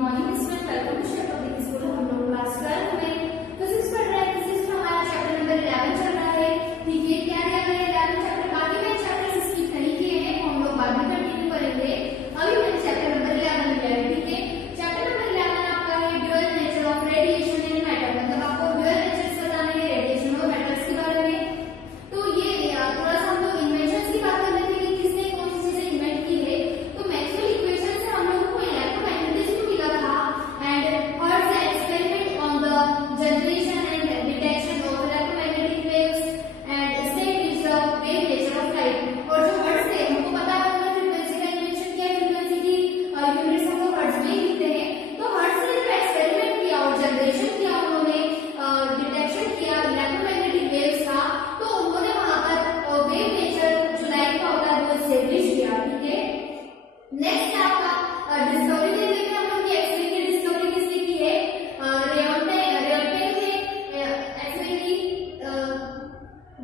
Morning student, welcome to Share Public School. हम लोग class 12 में फिजिक्स पढ़ रहे हैं। फिजिक्स में हमारा चैप्टर नंबर 11 चल रहा है। ठीक है, क्या दिया गया है 11 चैप्टर। बाकी के चैप्टर स्किप नहीं किए हैं, हम लोग बाद में कंटिन्यू करेंगे। अभी मैंने चैप्टर नंबर 11 लिया है। ठीक है, चैप्टर नंबर 11 आपका है dual nature of radiation and matter. मतलब आपको ड्यूअल नेचर्स बताने हैं रेडिएशन और मैटर्स के बारे में। तो ये थोड़ा सा हम लोग इन्वेंशंस की बात कर लेते हैं कि किसने कौन सी चीजें इन्वेंट की है। तो मैक्सवेल इक्वेशन से हम लोगों को इलेक्ट्रोमैग्नेटिज्म मिला था and hertz experiment on the generation and detection of electromagnetic waves and state is the wave nature of light. और जो हर्ट्ज थे हमको पता है उन्होंने फ्रीक्वेंसी का इन्वेंशन किया। फ्रीक्वेंसी की यूनिट्स हम लोग हर्ट्ज में ही लिखते हैं। तो हर्ट्ज ने जो एक्सपेरिमेंट किया और जनरेशन किया, उन्होंने डिटेक्शन किया इलेक्ट्रोमैग्नेटिक वेव्स का, तो उन्होंने वहां पर वेव नेचर जो लाइट का होता है वो एस्टेब्लिश किया। ठीक है, नेक्स्ट आपका डिस्कवरी देख लेते हैं हम लोग कि एक्स-रे की डिस्कवरी किसने की है। रेयॉन्टे ने एक्स-रे की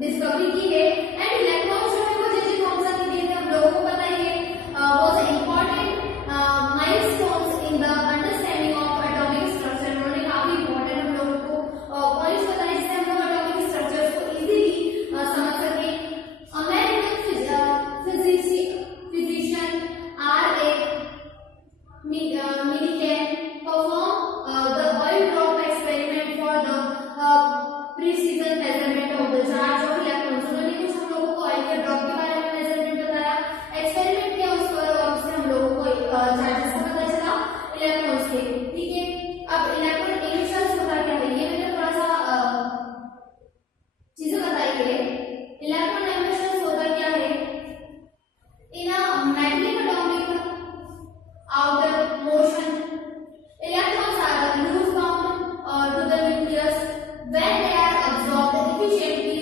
डिस्कवरी की है। एंड इलेक्ट्रॉन जो है वो जे.जे. थॉमसन ने दिए थे, हम लोगों को पता ही है। Was important milestones in the understanding of atomic structure. उन्होंने काफी इंपॉर्टेंट हम लोगों को पॉइंट्स बताए जिससे हम लोग एटॉमिक स्ट्रक्चर्स को इजीली समझ सकें। American physician R.A. Millikan performed the oil drop experiment for the precision measurement of the charge of electrons। उन्होंने कुछ हम लोगों को ऑयल के ड्रॉप के बारे में मेजरमेंट बताया, एक्सपेरिमेंट किया उस पर, और उससे हम लोगों को चार्जेस का पता चला इलेक्ट्रॉन्स के। ठीक है, अब इलेक्ट्रॉन इमिशंस होता क्या है ये मैंने थोड़ा सा चीजें बताई है। इलेक्ट्रॉन इमिशंस होता क्या है। In a magnetic atomic outer motion, electrons are loose bound to the nucleus. When they are absorbed efficiently,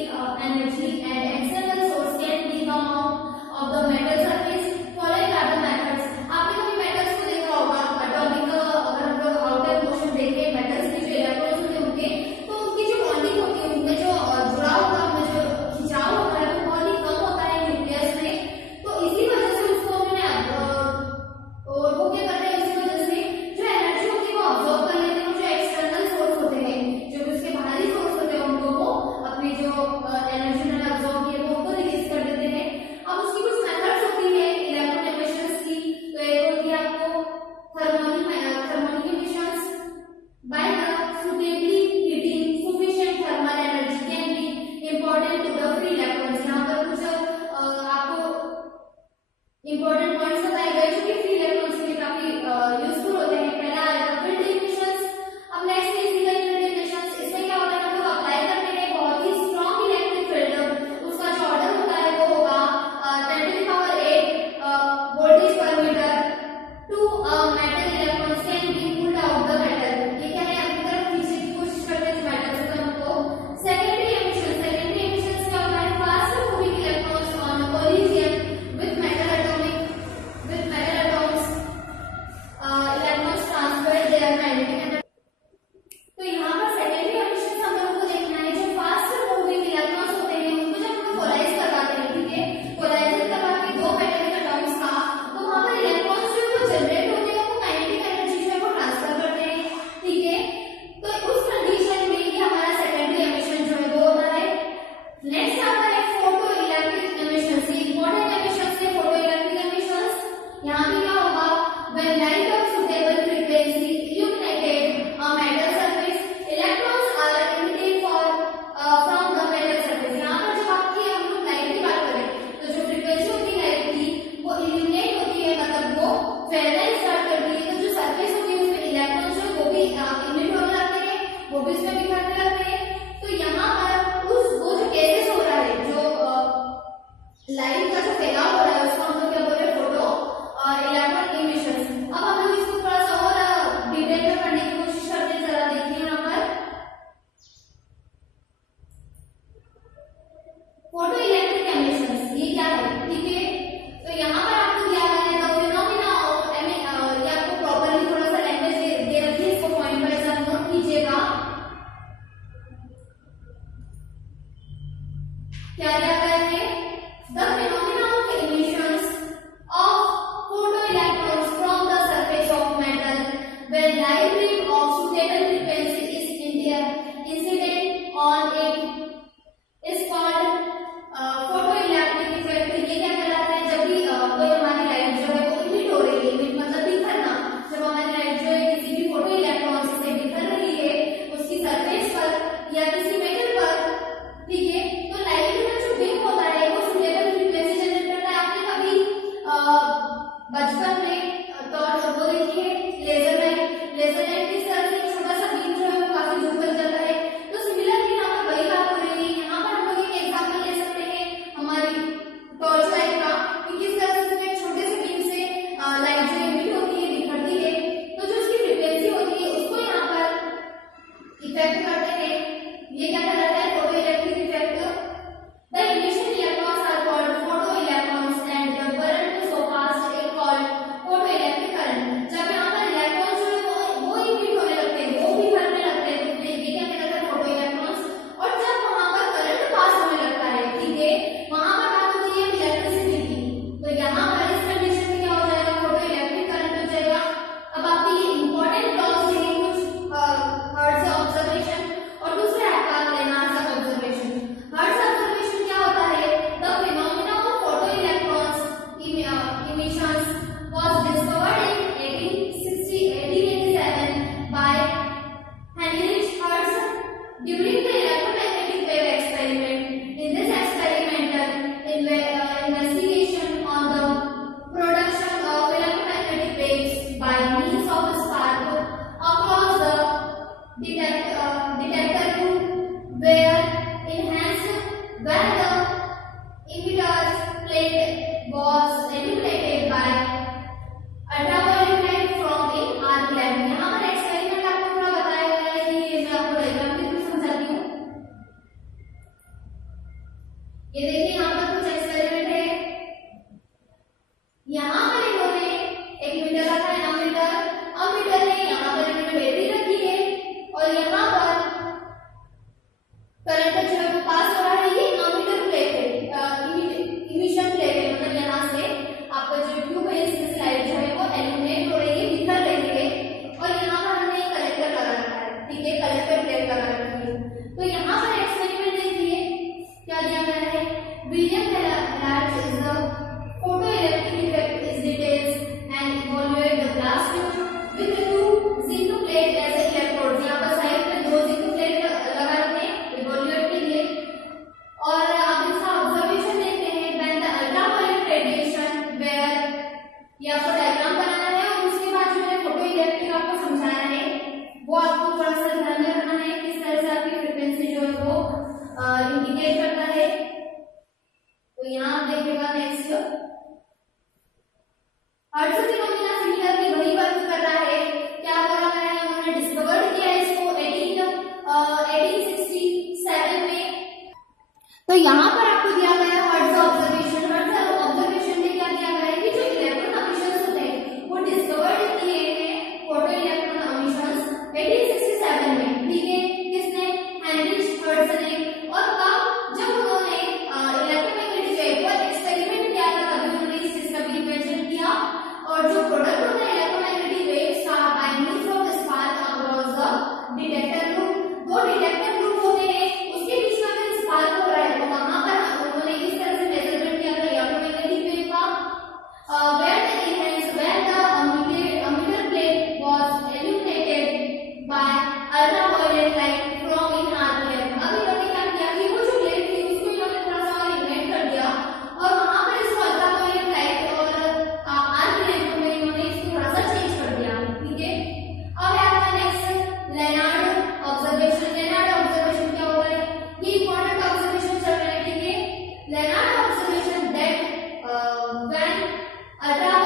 energy and external source can be come out of the metal surface following other methods। आपने कभी metals को देखा होगा atomic, अगर हम लोग outer motion देखें metals के जो इलेक्ट्रॉन्स होते होंगे तो उनकी जो बॉन्डिंग होती है, उनमें जो जुड़ाव होता है, उनमें जो खिंचाव होता है वो बहुत ही कम होता है न्यूक्लियस में। तो इसी वजह से उसको हमने और वो क्या करते हैं, इसी वजह से जो एनर्जी होती है वो अब्सॉर्ब कर लेते हैं। जो एक्सटर्नल सोर्स होते हैं, जो भी उसके बाहरी सोर्स होते हैं, उनको वो अपनी जो एनर्जी उन्होंने अब्सॉर्ब की है वो उनको रिलीज कर देते हैं। अब उसकी कुछ मेथड्स होती है इलेक्ट्रॉन इमिशंस की। तो एक होती है आपको thermal emissions. By the suitably heating sufficient thermal energy can be important to the free electrons। यहाँ पर कुछ आपको इंपॉर्टेंट पॉइंट्स बताए गए जो कि फ्री इलेक्ट्रॉन्स के लिए काफी यूजफुल होते हैं। पहला आएगा फील्ड इमिशंस। अब नेक्स्ट है फिजिकल फील्ड इमिशंस। इसमें क्या होता है, हम लोग अप्लाई करते हैं बहुत ही स्ट्रॉन्ग इलेक्ट्रिक फील्ड, उसका जो ऑर्डर होता है वो होगा 10⁸ वोल्टेज पर metre to metal electrons can be pulled out the metal. ये क्या है, अपनी तरफ खींचने की कोशिश करते हैं मेटल से हमको। सेकेंडरी इमिशंस क्या होता है, fast moving electrons on collision with metal atoms, electrons transfer their magnetic energy। तो यहाँ पर सेकेंडरी इमिशंस हम लोगों को देखना है, जो फास्ट मूविंग इलेक्ट्रॉन्स होते हैं उनको जब हम कोलाइज करवाते हैं। ठीक है, कोलाइजन करवा के दो मेटल एटॉम्स का, तो वहां पर इलेक्ट्रॉन्स जो है वो जनरेट होते हैं, वो काइनेटिक एनर्जी जो है वो ट्रांसफर करते हैं। ठीक है, तो उस कंडीशन में ये हमारा सेकेंडरी इमिशन जो है वो होता है। नेक्स्ट आता है photo electric emissions. Important emissions है फोटो इलेक्ट्रिक इमिशंस। यहाँ भी क्या होगा, when light of suitable frequency illuminated a metal surface, electrons are emitted from the metal surface। यहाँ पर जब आपकी हम लोग लाइट की बात करें तो जो फ्रीक्वेंसी होती है लाइट की वो इल्यूमिनेट होती है, मतलब वो फैलना स्टार्ट करती है। तो जो सरफेस होती है उसमें इलेक्ट्रॉन्स जो वो भी इमिट होने लगते हैं, वो भी उसमें बिखरने लगते हैं। तो यहाँ पर वो जो केसेस हो रहा है, जो लाइट का जो फैलाव हो रहा है उसको हम लोग क्या बोल रहे हैं, फोटो इलेक्ट्रॉन इमिशंस। अब हम लोग इसको थोड़ा सा और डिटेल में पढ़ने की कोशिश करते हैं। जरा देखिए यहाँ पर फोटो इलेक्ट्रिक इमिशंस ये क्या है। ठीक है, तो यहाँ पर आपको दिया गया है द फिनोमेना ऑफ बचपन में तो वो देखिए लेजर लाइट किस तरह से छोटा सा बीम जो है वो काफी दूर तक जाता है। तो सिमिलरली यहाँ पर वही बात हो रही है। यहाँ पर हम लोग एक एग्जाम्पल ले सकते हैं हमारी टॉर्च लाइट का कि किस तरह से उसमें छोटे से बीम से लाइट जो एमिट होती है, बिखरती है, तो जो उसकी फ्रीक्वेंसी होती है उसको यहाँ पर इफेक्ट करते हैं। ये क्या कहलाता है? Photo electric effect. The emission electrons are called photo electrons and the current so pass is called photo electric current. जब यहाँ पर इलेक्ट्रॉन्स जो है वो इमिट होने लगते हैं, वो बिखरने लगते हैं, तो ये क्या कहलाता है? Photo electrons. और जब वहां पर करंट पास होने लगता है, ठीक है, वहां पर बात होती है इलेक्ट्रिसिटी की, तो यहाँ पर इस कंडीशन में क्या हो जाएगा? फोटो इलेक्ट्रिक करंट हो जाएगा। अब आपके ये इंपॉर्टेंट टर्म्स हैं कुछ, हर्ट्ज ऑब्जर्वेशन और दूसरे आपका लेनार्ड ऑब्जर्वेशन। हर्ट्ज ऑब्जर्वेशन क्या होता है? The phenomena of photo electrons emissions was discovered in 1887 by Heinrich Hertz during the electromagnetic wave experiment. In this experimental investigation on the production of electromagnetic waves by means of a spark across the detector tube were enhanced when the emitters plate was illuminated by ultraviolet light from the arc lamp। यहाँ पर experiment आपको पूरा बताया गया है, ये मैं आपको डायग्राम के थ्रू समझाती हूँ। ये देखिए यहाँ पर कुछ एक्सपेरिमेंट है। यहाँ पर इन्होंने एक मीटर रखा है, अमीटर ने यहाँ पर इन्होंने बैटरी रखी है और यहाँ पर करंट जो है पास हो रहा है। ये अमीटर प्लेट है, इमिशन प्लेट है, मतलब यहाँ से आपका जो ट्यूब है इसमें लाइट जो है वो एल्यूमिनेट हो रही है, बिखर रही है। और यहाँ पर हमने एक कलेक्टर लगा रखा है, ठीक है, कलेक्टर प्लेट लगा रखी है। तो यहाँ पर एक्सपेरिमेंट देखिए क्या दिया गया है। William Lach is the photoelectric effect is details and evaluate the glass tube with the two zinc plate as electrodes। यहाँ पर साइड में दो zinc plate लगा रखे हैं इवोल्यूट के लिए। और आप इसका ऑब्जर्वेशन देखते हैं when the ultraviolet radiation where, ये आपको डायग्राम बनाना है और उसके बाद जो है फोटो इलेक्ट्रिक आपको समझाना है, वो आपको थोड़ा सा ध्यान में रखना है किस तरह से आपकी फ्रीक्वेंसी जो है वो इंडिकेट करता है। तो यहाँ आप देखिएगा नेक्स्ट हर्ट्ज फिनोमेना सिमिलरली वही वर्क कर रहा है। क्या करा गया है? उन्होंने डिस्कवर किया इसको 1867 में। तो यहाँ पर आपको दिया गया है हर्ट्ज ऑब्जर्वेशन। हर्ट्ज ऑब्जर्वेशन में क्या दिया गया है कि जो इलेक्ट्रॉन एमिशंस होते हैं वो डिस्कवर्ड किए हैं फोटो इलेक्ट्रॉन एमिशंस 1867 में, ठीक है, किसने? हाइनरिच हर्ट्ज ने। और कब? जब उन्होंने इलेक्ट्रोमैग्नेटिक वेव पर एक्सपेरिमेंट किया था, तभी उन्होंने इस चीज का भी इन्वेंशन किया। और जो प्रोडक्ट होता है इलेक्ट्रोमैग्नेटिक वेव्स का by means of spark across the detector group, दो डिटेक्टर ग्रुप होते हैं उसके बीच में अगर स्पार्क हो रहा है तो वहां पर उन्होंने इस तरह से मेजरमेंट किया था इलेक्ट्रोमैग्नेटिक वेव का। when the emitter plate was illuminated by ultraviolet light from in arc lamp। अब इन्होंने क्या किया कि वो जो प्लेट थी उसको इन्होंने थोड़ा सा और इन्वेंट कर दिया और वहां पर इसको अल्ट्रावायलेट लाइट और आर्क लैंप में इन्होंने इसको थोड़ा सा चेंज कर दिया, ठीक है। अब आपका next Lenard observation. Lenard observation क्या होता है? ये इंपॉर्टेंट ऑब्जर्वेशन चल रहा है, ठीक है। Lenard observation that when ultraviolet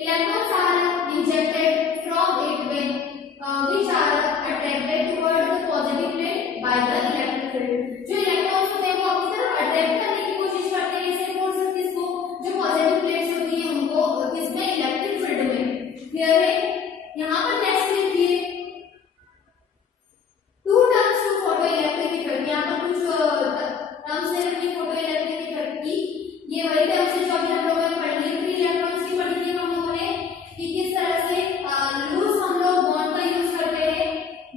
Electrons are ejected from it when which are attracted toward the positive plate by the electric field. जो इलेक्ट्रॉन्स होते हैं वो अपनी तरफ अट्रैक्ट करने की कोशिश करते हैं, इसे बोल सकते हैं इसको जो पॉजिटिव प्लेट्स होती हैं उनको किसमें, इलेक्ट्रिक फील्ड में। क्लियर है? यहाँ पर नेक्स्ट लिखिए two terms to photo electric effect. यहाँ पर कुछ टर्म्स दे रखी फोटो इलेक्ट्रिक इफेक्ट की, ये वही टर्म्स है जो अभी हम लोगों ने पढ़ ली। फ्री इलेक्ट्रॉन्स की पढ़ी थी हम लोगों ने कि किस तरह से लूज हम लोग बॉन्ड का यूज करते हैं।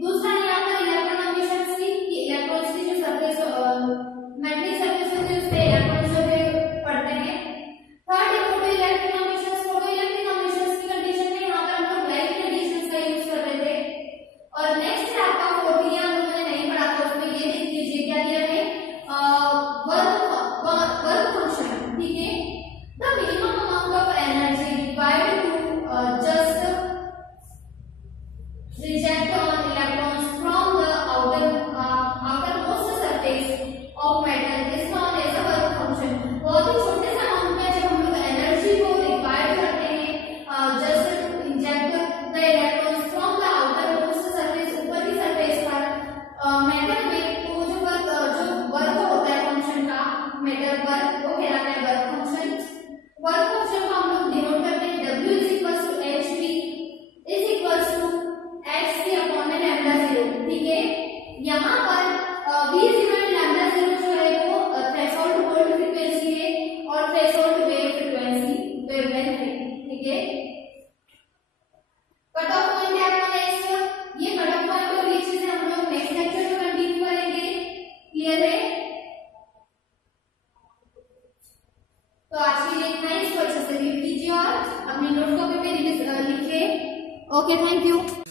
दूसरा यहाँ पर इलेक्ट्रोनेगेशंस की, इलेक्ट्रॉन्स की जो सरफेस मैग्नेटिक सरफेस होती है उस पे इलेक्ट्रॉन्स जो है पड़ते हैं। थर्ड है फोटो इलेक्ट्रोनेगेशंस। फोटो इलेक्ट्रोनेगेशंस की कंडीशन में यहाँ पर हम लोग लाइट रेडिएशंस का यूज कर रहे थे। और नेक्स्ट है आपका फोटोनिया, हम लोगों ने नहीं पढ़ा था, उसमें ये देख लीजिए क्या दिया है, वर्क फंक्शन। ठीक है, the minimum amount of energy required to just reject on electrons from the outermost surface of metal is known as a work function। बहुत ही छोटे से अमाउंट में जब हम लोग एनर्जी को रिक्वायर करते हैं just to inject the electrons from the outermost surface, ऊपर की सरफेस पर मेटल में, तो जो वर्क होता है फंक्शन का मेटल पर वो कहलाता है वर्क फंक्शन। वर्क फंक्शन को हम लोग डिनोट करते हैं W is equals to hv is equals to x upon में लैम्डा 0। ठीक है, यहाँ पर v is equal to lambda 0 जो है वो थ्रेशोल्ड वोल्ट फ्रीक्वेंसी है और थ्रेशोल्ड वेव फ्रीक्वेंसी वेवलेंथ है। ठीक है, कट ऑफ पॉइंट है अपना नेक्स्ट, ये कट ऑफ पॉइंट और ये चीजें हम लोग नेक्स्ट लेक्चर में कंटिन्यू करेंगे। क्लियर है? तो आज के लिए इतना ही, इसको अच्छे से रीड कीजिए और अपनी नोट कॉपी में लिखिए। Okay, thank you.